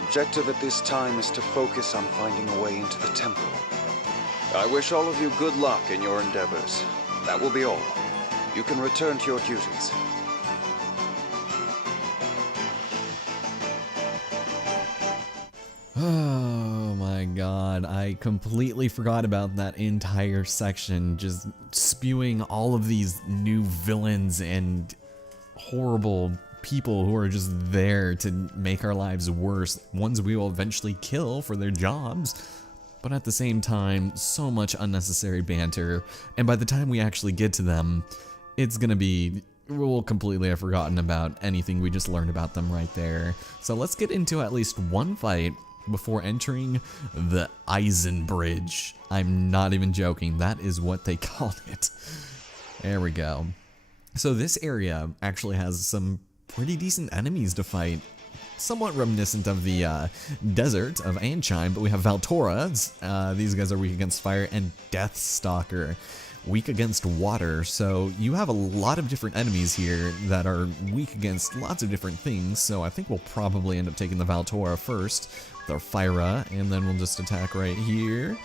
objective at this time is to focus on finding a way into the temple. I wish all of you good luck in your endeavors. That will be all. You can return to your duties. Oh my god, I completely forgot about that entire section, just spewing all of these new villains and horrible people who are just there to make our lives worse, ones we will eventually kill for their jobs. But at the same time, so much unnecessary banter, and by the time we actually get to them, it's gonna be, we'll completely have forgotten about anything we just learned about them right there. So let's get into at least one fight before entering the Eisen Bridge. I'm not even joking, that is what they called it. There we go. So this area actually has some pretty decent enemies to fight. Somewhat reminiscent of the desert of Anchime, but we have Valtora. These guys are weak against fire, and Deathstalker, weak against water. So you have a lot of different enemies here that are weak against lots of different things. So I think we'll probably end up taking the Valtora first, with our Fyra, and then we'll just attack right here.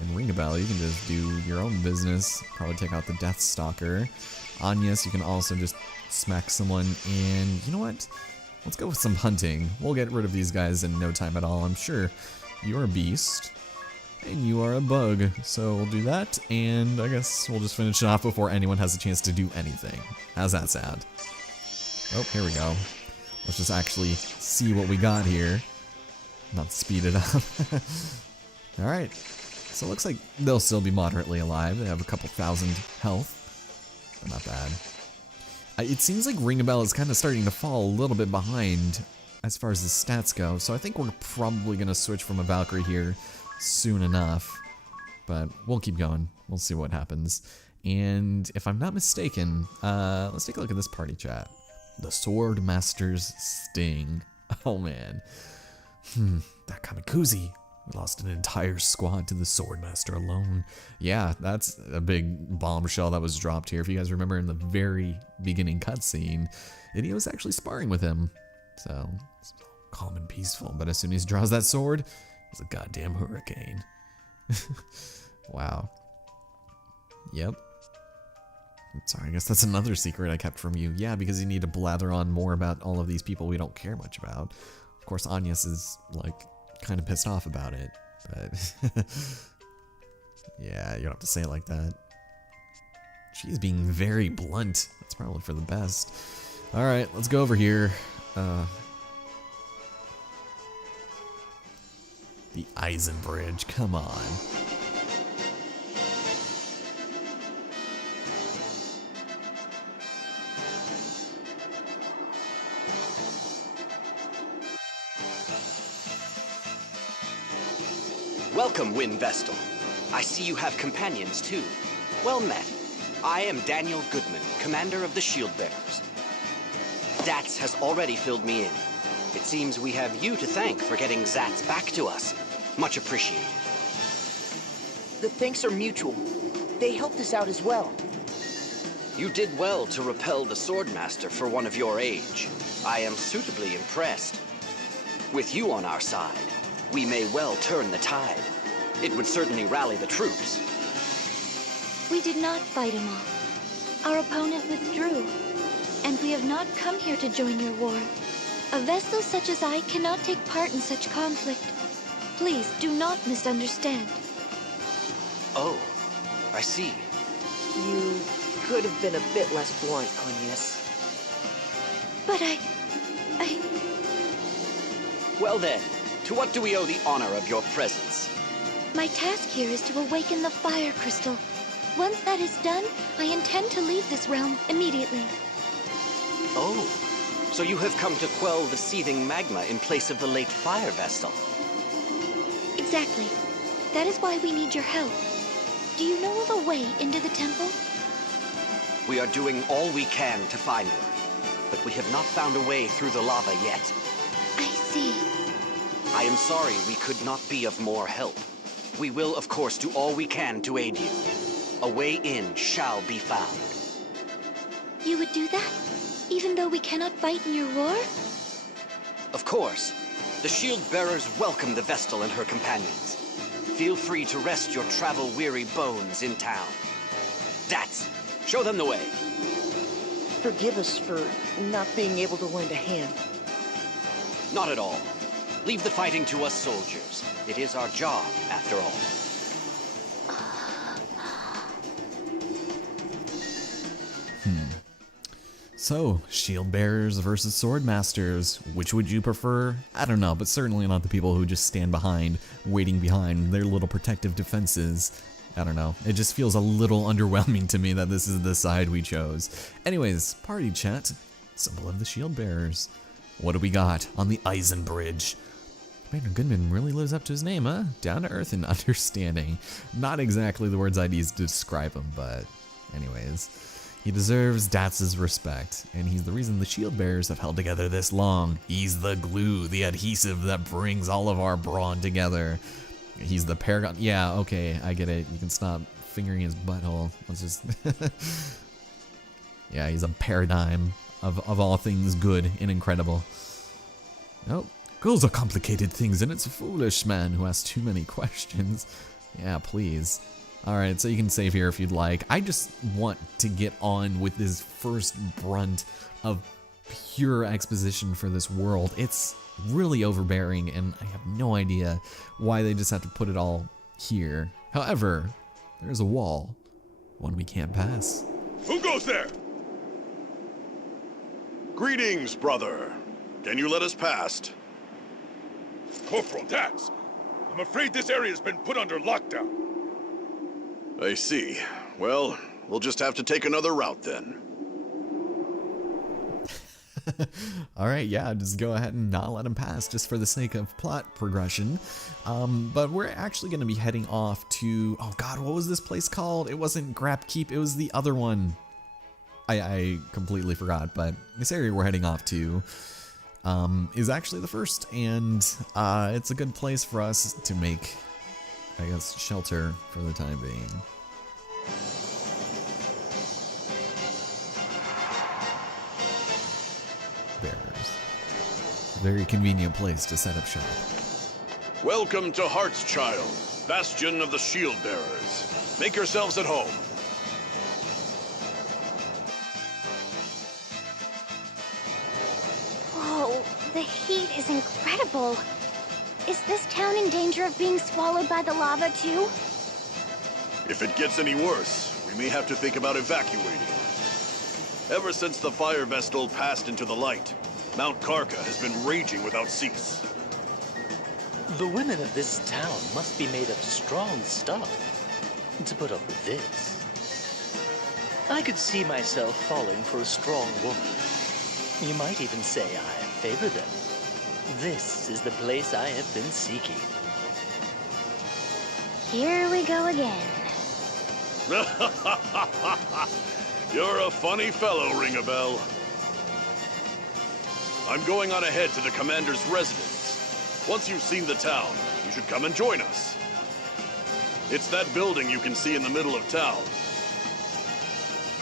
And Ring a Bell, you can just do your own business. Probably take out the Deathstalker. Agnes, you can also just smack someone, and you know what? Let's go with some hunting. We'll get rid of these guys in no time at all, I'm sure. You're a beast, and you are a bug, so we'll do that, and I guess we'll just finish it off before anyone has a chance to do anything. How's that sound? Oh, here we go. Let's just actually see what we got here. Not speed it up. Alright, so it looks like they'll still be moderately alive. They have a couple thousand health, but not bad. It seems like Ring a Bell is kind of starting to fall a little bit behind as far as his stats go, so I think we're probably going to switch from a Valkyrie here soon enough, but we'll keep going. We'll see what happens. And if I'm not mistaken, let's take a look at this party chat. The Sword Master's Sting. Oh man. That Kamikuze. We lost an entire squad to the Swordmaster alone. Yeah, that's a big bombshell that was dropped here. If you guys remember in the very beginning cutscene, Idio was actually sparring with him. So, it's calm and peaceful. But as soon as he draws that sword, it's a goddamn hurricane. Wow. Yep. I'm sorry, I guess that's another secret I kept from you. Yeah, because you need to blather on more about all of these people we don't care much about. Of course, Agnes is, like, kind of pissed off about it, but yeah, you don't have to say it like that. She's being very blunt. That's probably for the best. All right, let's go over here. The Eisen Bridge, come on. Welcome, Wind Vestal. I see you have companions, too. Well met. I am Daniel Goodman, commander of the Shield Bearers. Dats has already filled me in. It seems we have you to thank for getting Zats back to us. Much appreciated. The thanks are mutual. They helped us out as well. You did well to repel the Swordmaster for one of your age. I am suitably impressed. With you on our side, we may well turn the tide. It would certainly rally the troops. We did not fight him off. Our opponent withdrew, and we have not come here to join your war. A Vestal such as I cannot take part in such conflict. Please do not misunderstand. Oh, I see. You could have been a bit less blunt, Agnes. But I... Well then, to what do we owe the honor of your presence? My task here is to awaken the fire crystal. Once that is done, I intend to leave this realm immediately. Oh, so you have come to quell the seething magma in place of the late Fire Vestal. Exactly. That is why we need your help. Do you know of a way into the temple? We are doing all we can to find one, but we have not found a way through the lava yet. I see. I am sorry we could not be of more help. We will, of course, do all we can to aid you. A way in shall be found. You would do that? Even though we cannot fight in your war? Of course. The shield bearers welcome the Vestal and her companions. Feel free to rest your travel-weary bones in town. Dats, show them the way. Forgive us for not being able to lend a hand. Not at all. Leave the fighting to us soldiers. It is our job, after all. So, shield bearers versus sword masters. Which would you prefer? I don't know, but certainly not the people who just stand behind, waiting behind their little protective defenses. I don't know. It just feels a little underwhelming to me that this is the side we chose. Anyways, party chat. Symbol of the shield bearers. What do we got on the Eisen Bridge? Commander Goodman really lives up to his name, huh? Down to earth and understanding. Not exactly the words I'd use to describe him, but anyways. He deserves Dats's respect, and he's the reason the shield bearers have held together this long. He's the glue, the adhesive that brings all of our brawn together. He's the paragon. Yeah, okay, I get it. You can stop fingering his butthole. Let's just... Yeah, he's a paradigm of all things good and incredible. Nope. Girls are complicated things, and it's a foolish man who asks too many questions. Yeah, please. Alright, so you can save here if you'd like. I just want to get on with this first brunt of pure exposition for this world. It's really overbearing, and I have no idea why they just have to put it all here. However, there's a wall, one we can't pass. Who goes there? Greetings, brother. Can you let us past? Corporal Dax, I'm afraid this area has been put under lockdown. I see. Well, we'll just have to take another route then. Alright, yeah, just go ahead and not let him pass just for the sake of plot progression. But we're actually going to be heading off to... Oh god, what was this place called? It wasn't Grap Keep, it was the other one. I completely forgot, but this area we're heading off to is actually the first, and it's a good place for us to make, I guess, shelter for the time being. Bearers. Very convenient place to set up shop. Welcome to Heart's Child, bastion of the shield bearers. Make yourselves at home. Whoa, the heat is incredible. Is this town in danger of being swallowed by the lava too? If it gets any worse, we may have to think about evacuating. Ever since the fire vestal passed into the light, Mount Karka has been raging without cease. The women of this town must be made of strong stuff to put up with this. I could see myself falling for a strong woman. You might even say I favor them. This is the place I have been seeking. Here we go again. You're a funny fellow, Ring-a-Bell. I'm going on ahead to the commander's residence. Once you've seen the town, you should come and join us. It's that building you can see in the middle of town.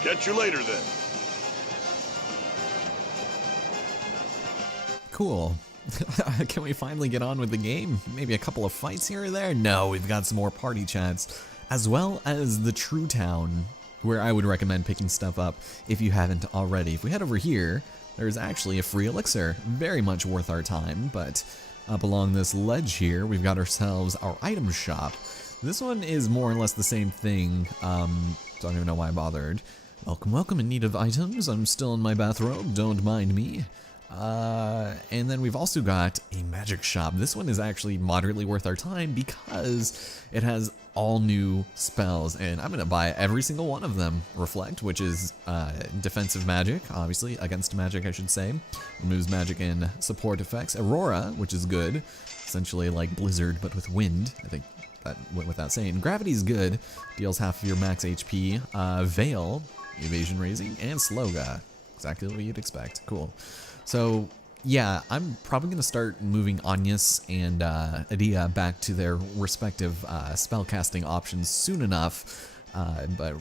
Catch you later, then. Cool. Can we finally get on with the game? Maybe a couple of fights here or there? No, we've got some more party chats, as well as the True Town, where I would recommend picking stuff up if you haven't already. If we head over here, there's actually a free elixir, very much worth our time, but up along this ledge here, we've got ourselves our item shop. This one is more or less the same thing, don't even know why I bothered. Welcome, welcome, in need of items. I'm still in my bathrobe, don't mind me. And then we've also got a magic shop. This one is actually moderately worth our time because it has all new spells, and I'm gonna buy every single one of them. Reflect, which is defensive magic, obviously, against magic I should say. Removes magic and support effects. Aurora, which is good, essentially like Blizzard but with wind. I think that went without saying. Gravity's good, deals half of your max HP. Veil, evasion raising, and Sloga, exactly what you'd expect. Cool. So yeah, I'm probably going to start moving Agnes and Adia back to their respective spellcasting options soon enough, but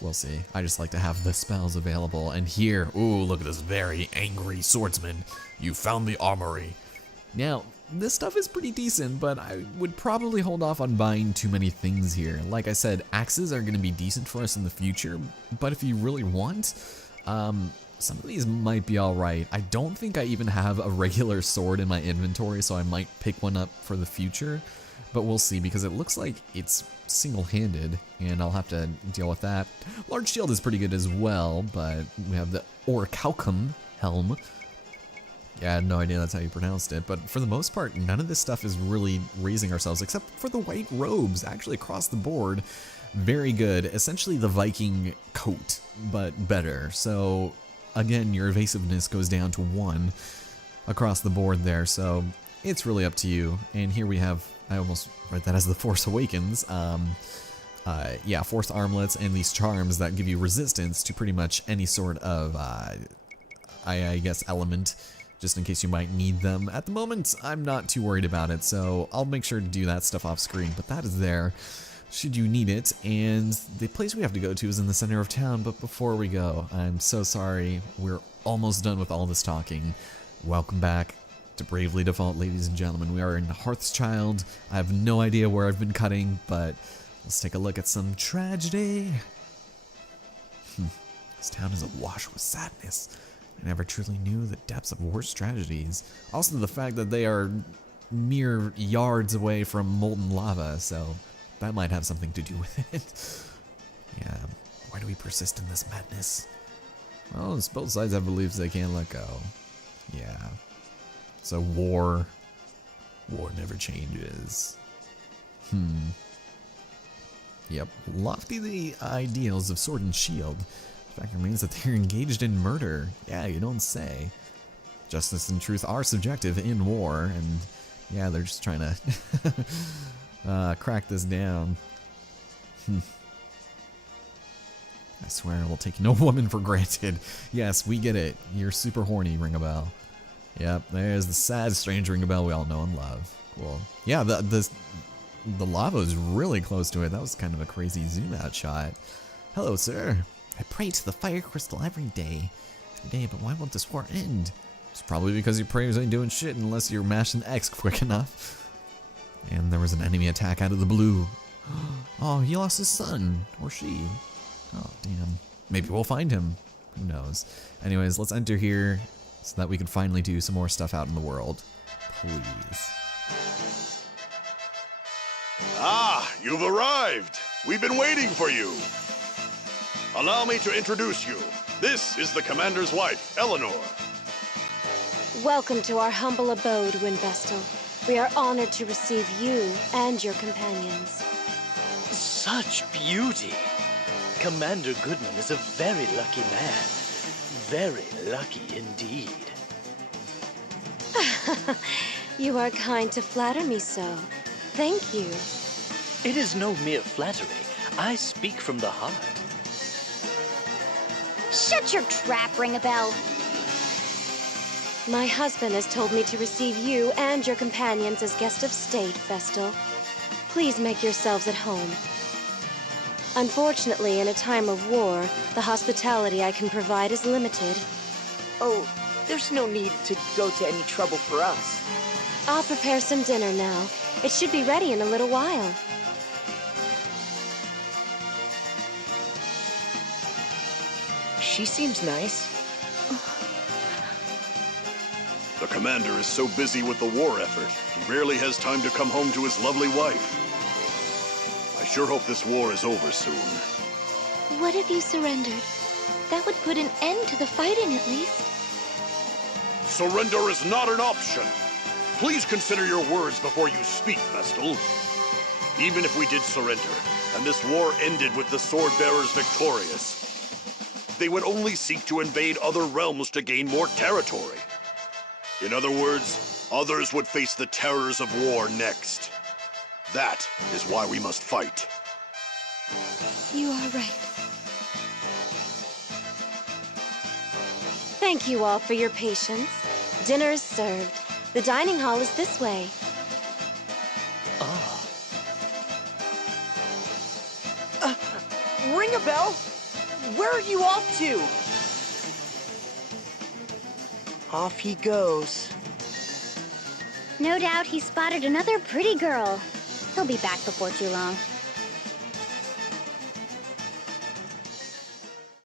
we'll see. I just like to have the spells available. And here, ooh, look at this very angry swordsman. You found the armory. Now, this stuff is pretty decent, but I would probably hold off on buying too many things here. Like I said, axes are going to be decent for us in the future, but if you really want, some of these might be alright. I don't think I even have a regular sword in my inventory, so I might pick one up for the future, but we'll see, because it looks like it's single-handed, and I'll have to deal with that. Large shield is pretty good as well, but we have the Orichalcum helm. Yeah, I had no idea that's how you pronounced it, but for the most part, none of this stuff is really raising ourselves, except for the white robes, actually across the board. Very good. Essentially the Viking coat, but better. So, again, your evasiveness goes down to 1 across the board there, so it's really up to you. And here we have, I almost read that as the Force Awakens, yeah, force armlets and these charms that give you resistance to pretty much any sort of, I guess, element, just in case you might need them. At the moment, I'm not too worried about it, so I'll make sure to do that stuff off screen, but that is there should you need it. And the place we have to go to is in the center of town, but before we go, I'm so sorry, we're almost done with all this talking. Welcome back to Bravely Default, ladies and gentlemen. We are in Hearthchild. I have no idea where I've been cutting, but let's take a look at some tragedy. This town is awash with sadness. I never truly knew the depths of war's tragedies. Also the fact that they are mere yards away from molten lava, so that might have something to do with it. Yeah, why do we persist in this madness? Well, both sides have beliefs they can't let go. Yeah. So war never changes. Yep, lofty the ideals of sword and shield. The fact remains that they're engaged in murder. Yeah, you don't say. Justice and truth are subjective in war, and yeah, they're just trying to crack this down. I swear I will take no woman for granted. Yes, we get it. You're super horny, ring a bell. Yep, there's the sad, strange ring a bell we all know and love. Cool. Yeah, the lava is really close to it. That was kind of a crazy zoom out shot. Hello, sir. I pray to the fire crystal every day, but why won't this war end? It's probably because your prayers ain't doing shit unless you're mashing X quick enough. And there was an enemy attack out of the blue. Oh, he lost his son. Or she. Oh, damn. Maybe we'll find him. Who knows? Anyways, let's enter here so that we can finally do some more stuff out in the world. Please. Ah, you've arrived. We've been waiting for you. Allow me to introduce you. This is the commander's wife, Eleanor. Welcome to our humble abode, Windvestal. We are honored to receive you and your companions. Such beauty! Commander Goodman is a very lucky man. Very lucky indeed. You are kind to flatter me so. Thank you. It is no mere flattery. I speak from the heart. Shut your trap, Ring-a-Bell. My husband has told me to receive you and your companions as guests of state, Vestal. Please make yourselves at home. Unfortunately, in a time of war, the hospitality I can provide is limited. Oh, there's no need to go to any trouble for us. I'll prepare some dinner now. It should be ready in a little while. She seems nice. The commander is so busy with the war effort, he rarely has time to come home to his lovely wife. I sure hope this war is over soon. What if you surrendered? That would put an end to the fighting, at least. Surrender is not an option. Please consider your words before you speak, Vestal. Even if we did surrender, and this war ended with the sword bearers victorious, they would only seek to invade other realms to gain more territory. In other words, others would face the terrors of war next. That is why we must fight. You are right. Thank you all for your patience. Dinner is served. The dining hall is this way. Ah. Ring a bell? Where are you off to? Off he goes. No doubt he spotted another pretty girl. He'll be back before too long.